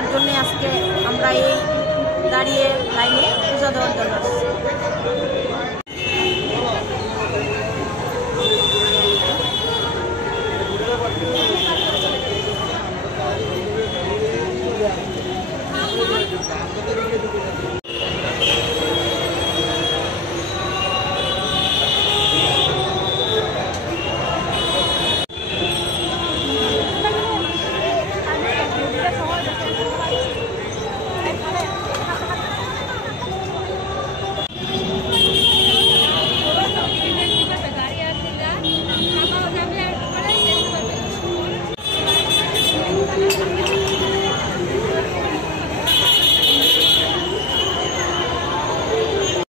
তার জন্যে আজকে আমরা এই দাঁড়িয়ে লাইনে পূজা দেওয়ার জন্য আসছি।